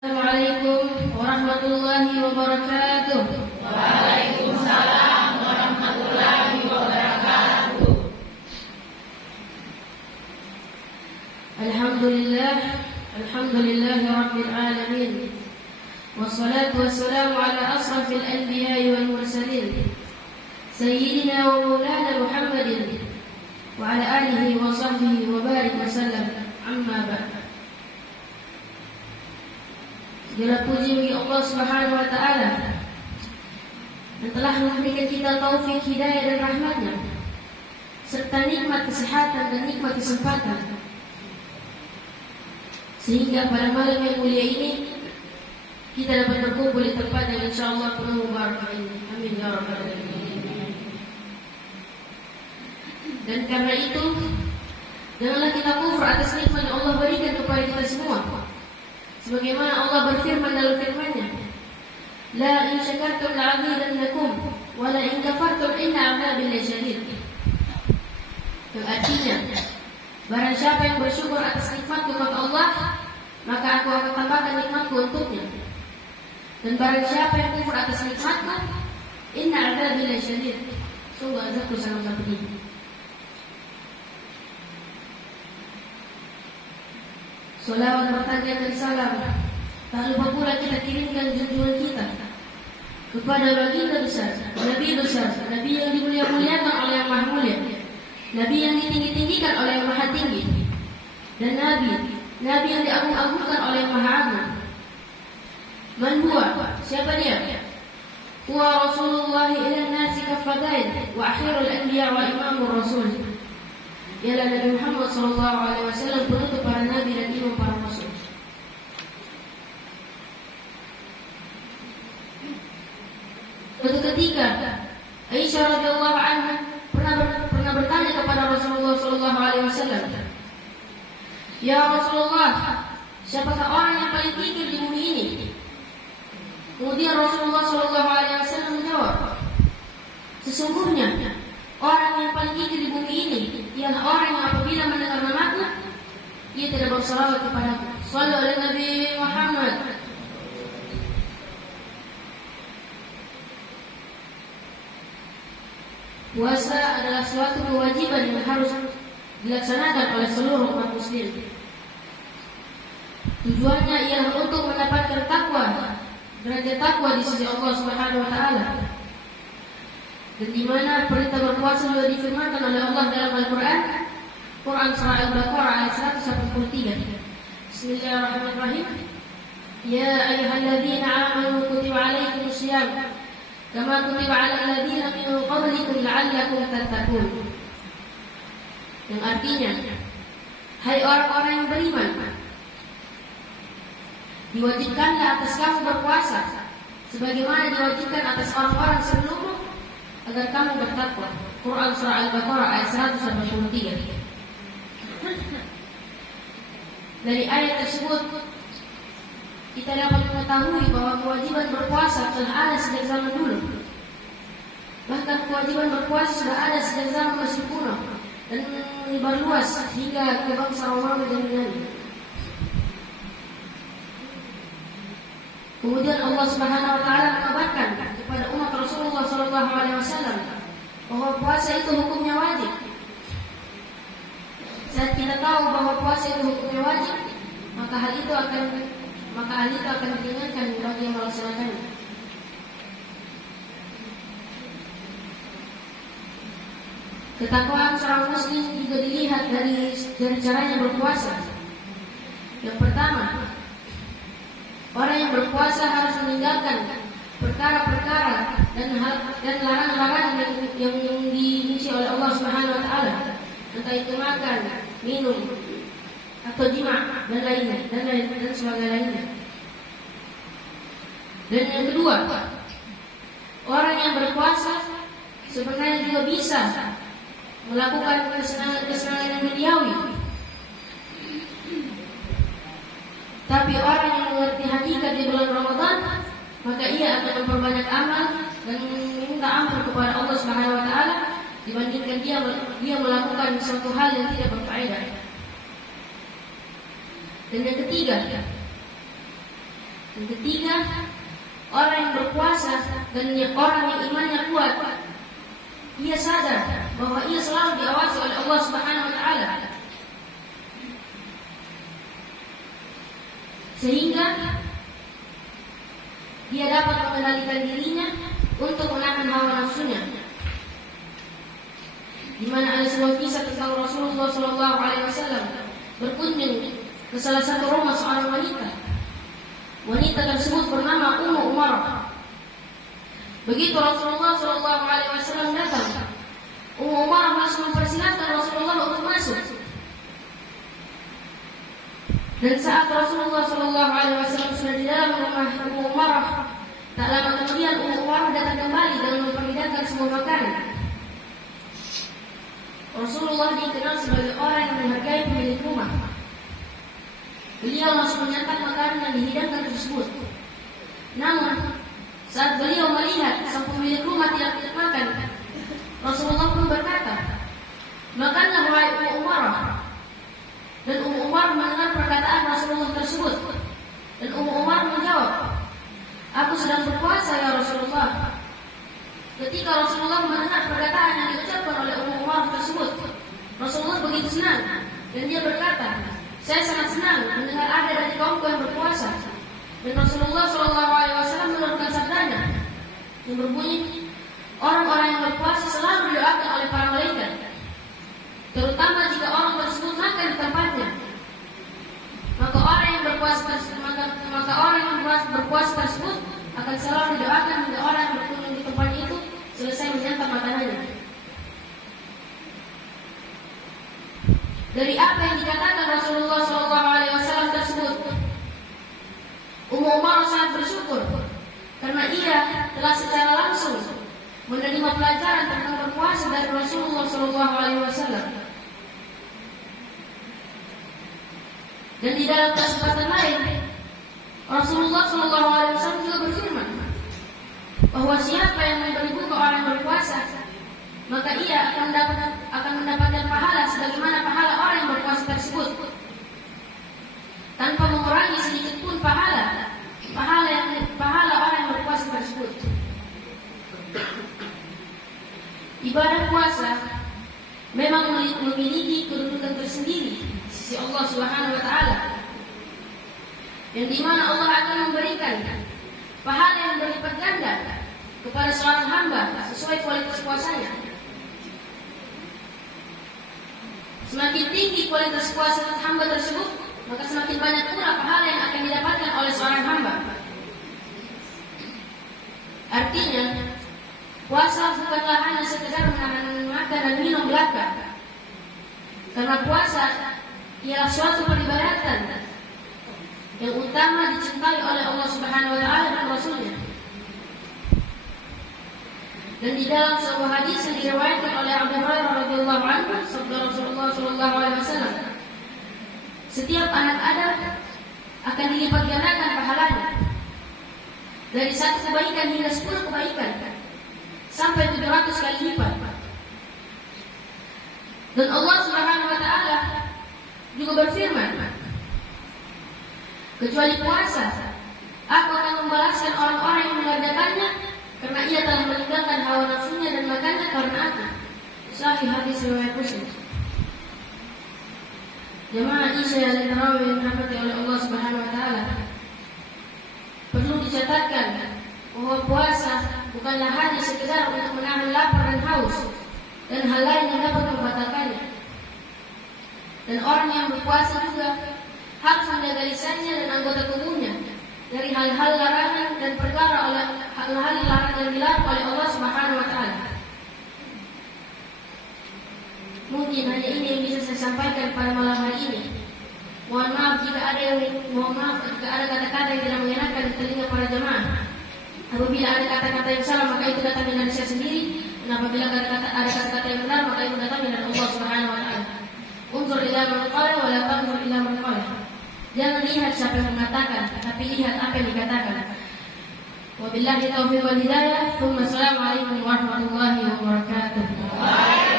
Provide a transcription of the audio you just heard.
Assalamualaikum warahmatullahi wabarakatuh. Waalaikumsalam warahmatullahi wabarakatuh. Alhamdulillahi rabbil alamin. Wassalatu wassalamu ala asrafil anbiya'i wal mursalin, sayyidina wa maulana Muhammadin wa ala alihi wa sahbihi wa barik wa sallam. Amma ba'd. Segala puji bagi Allah Subhanahu wa taala yang telah memberikan kita taufik, hidayah dan rahmat-Nya serta nikmat kesehatan dan nikmat kesempatan sehingga pada malam yang mulia ini kita dapat berkumpul di tempat yang insyaallah penuh barakah ini. Amin ya rabbal alamin. Dan karena itu janganlah kita kufur atas nikmat yang Allah berikan kepada kita semua. Sebagaimana Allah berfirman dalam firman-Nya, "La in syakartum la'azidannakum wa la in kafartum inna 'adzabi lasyadid." Yang artinya, barang siapa yang bersyukur atas nikmatku kepada Allah, maka aku akan tambahkan nikmatku untuknya. Dan barang siapa yang kufur atas nikmatku, inna 'adzabi lasyadid. Sungguh azabku sangat pedih. Salawat bertanya dan salam tak lupa pula kita kirimkan junjungan kita kepada baginda besar, Nabi besar, Nabi yang dimulia-muliakan oleh yang maha mulia, Nabi yang ditinggi-tinggikan oleh yang maha tinggi, dan Nabi yang diagung-agungkan oleh yang maha agung. Man huwa? Siapa dia? Huwa Rasulullah ila nasi kaffadain wa akhirul anbiya wa imamur rasul. Ialah Nabi Muhammad SAW, penutup para nabi dan imam para rasul. Suatu ketika Aisyah radhiyallahu anha pernah bertanya kepada Rasulullah SAW, "Ya Rasulullah, siapakah orang yang paling tinggi di bumi ini?" Kemudian Rasulullah SAW menjawab, "Sesungguhnya orang yang paling tinggi di bumi ini ialah orang yang apabila mendengar namaku, ia tidak bersalawat kepadaku." Shallu ala Nabi Muhammad. Puasa adalah suatu kewajiban yang harus dilaksanakan oleh seluruh umat muslim. Tujuannya ialah untuk mendapatkan takwa, derajat takwa di sisi Allah Subhanahu wa taala. Dan di mana perintah berpuasa juga difirmankan oleh Allah dalam Al-Quran, Quran surah Al-Baqarah ayat 183. Bismillahirrahmanirrahim. Ya ayyuhalladzina amanu kutiba alaikumus syiyam kama kutiba alal ladzina min qablikum la'allakum tattaqun. Yang artinya, hai orang-orang yang beriman, diwajibkanlah atas kamu berpuasa sebagaimana diwajibkan atas orang-orang sebelummu agar kamu bertakwa. Quran surah Al-Baqarah ayat 183. Dari ayat tersebut kita dapat mengetahui bahwa kewajiban berpuasa telah ada sejak zaman dulu. Bahkan kewajiban berpuasa sudah ada sejak zaman Mesir kuno dan menyebar luas hingga ke bangsa Romawi dan Yunani. Kemudian Allah Subhanahu wa taala mengabarkan kepada umat Rasulullah SAW bahwa puasa itu hukumnya wajib. Saat kita tahu bahwa puasa itu hukumnya wajib, maka hal itu akan diringankan bagi yang melaksanakannya. Ketakwaan seorang muslim juga dilihat dari caranya berpuasa. Yang pertama, orang yang berpuasa harus meninggalkan perkara-perkara dan larangan-larangan yang dibenci oleh Allah Subhanahu wa taala, entah itu makan, minum, atau jima dan lainnya dan sebagainya. Dan yang kedua, orang yang berpuasa sebenarnya juga bisa melakukan kesenangan yang duniawi. Tapi orang yang mengerti hakikat di bulan Ramadan, maka ia akan memperbanyak amal dan meminta ampun kepada Allah Subhanahu wa taala dibandingkan dia melakukan suatu hal yang tidak berfaedah. Dan yang ketiga, Yang ketiga, orang yang berpuasa dan orang yang imannya kuat, ia sadar bahwa ia selalu diawasi oleh Allah Subhanahu wa taala. Sehingga dia dapat mengendalikan dirinya untuk menahan hawa nafsunya. Di mana ada sebuah kisah tentang Rasulullah SAW berkunjung ke salah satu rumah seorang wanita. Wanita tersebut bernama Ummu Umarah. Begitu Rasulullah SAW datang, Ummu Umarah langsung mempersilahkan Rasulullah untuk masuk. Dan saat Rasulullah SAW sudah di dalam rumah Ummu Umarah, tak lama kemudian Ummu Umarah datang kembali dan memperhidangkan semua makanan. Rasulullah dikenal sebagai orang yang menghargai pemilik rumah. Beliau langsung menyantap makanan yang dihidangkan tersebut. Namun, saat beliau melihat sang pemilik rumah tidak makan, Rasulullah pun berkata, "Makanlah wahai Ummu Umarah." Dan Ummu Umarah mendengar perkataan Rasulullah tersebut. Dan Ummu Umarah menjawab, "Aku sedang berpuasa ya Rasulullah." Ketika Rasulullah mendengar perkataan yang diucapkan oleh Ummu Umarah tersebut, Rasulullah begitu senang dan dia berkata, "Saya sangat senang mendengar ada dari kaumku yang berpuasa." Dan Rasulullah SAW menurunkan sabdanya yang berbunyi, "Orang-orang yang berpuasa selalu didoakan oleh para malaikat, terutama jika orang tersebut makan di tempatnya. Maka orang yang berpuasa tersebut akan selalu didoakan hingga orang yang berkunjung di tempatnya itu selesai menyantap makanannya." Dari apa yang dikatakan Rasulullah SAW tersebut, Ummu Umarah sangat bersyukur karena ia telah secara langsung menerima pelajaran tentang berpuasa dari Rasulullah SAW. Dan di dalam kesempatan lain, Rasulullah SAW juga berfirman bahwa siapa yang memberi buka orang yang berpuasa, maka ia akan mendapatkan pahala sebagaimana pahala orang yang berpuasa tersebut, tanpa mengurangi sedikit pun pahala orang yang berpuasa tersebut. Ibadah puasa memang memiliki kedudukan tersendiri di sisi Allah Subhanahu wa taala, yang dimana Allah akan memberikan pahala yang berlipat ganda kepada seorang hamba sesuai kualitas puasanya. Semakin tinggi kualitas puasa hamba tersebut, maka semakin banyak pula pahala yang akan didapatkan oleh seorang hamba. Artinya, puasa bukanlah hanya sekedar menahan makan dan minum belaka. Karena puasa ialah suatu peribadatan yang utama dicintai oleh Allah Subhanahu wa taala dan Rasul-Nya. Dan di dalam sebuah hadis yang diriwayatkan oleh Abu Hurairah radhiyallahu anhu, sabda Rasulullah sallallahu alaihi wasallam, "Setiap anak Adam akan dilipat gandakan pahalanya dari satu kebaikan hingga 10 kebaikan sampai 700 kali lipat." Dan Allah Subhanahu wa taala juga berfirman, "Kecuali puasa, aku akan membalaskan orang-orang yang mengerjakannya karena ia telah meninggalkan hawa nafsunya dan makannya karena aku." Sahih hadis riwayat Muslim. Jemaah Isya yang tarawih yang dirahmati oleh Allah Subhanahu wa taala, perlu dicatatkan bahwa puasa bukanlah hanya sekedar untuk menahan lapar dan haus dan hal lain yang dapat membatalkannya. Dan orang yang berpuasa juga harus menjaga lisannya dan anggota tubuhnya dari hal-hal larangan dan perkara oleh hal-hal larangan yang dilarang oleh Allah Subhanahu wa taala. Mungkin hanya ini yang bisa saya sampaikan pada malam hari ini. Mohon maaf jika ada kata-kata yang tidak mengenakan di telinga para jemaah. Apabila ada kata-kata yang salah, maka itu datangnya dari saya sendiri. Dan apabila ada kata-kata yang benar, maka itu datangnya dari Allah Subhanahu wa taala. Unzur ila man qala wa la tanzur ila man qala. Jangan lihat siapa yang mengatakan, tapi lihat apa yang dikatakan. Wabillahi taufiq wal hidayah. Assalamualaikum warahmatullahi wabarakatuh.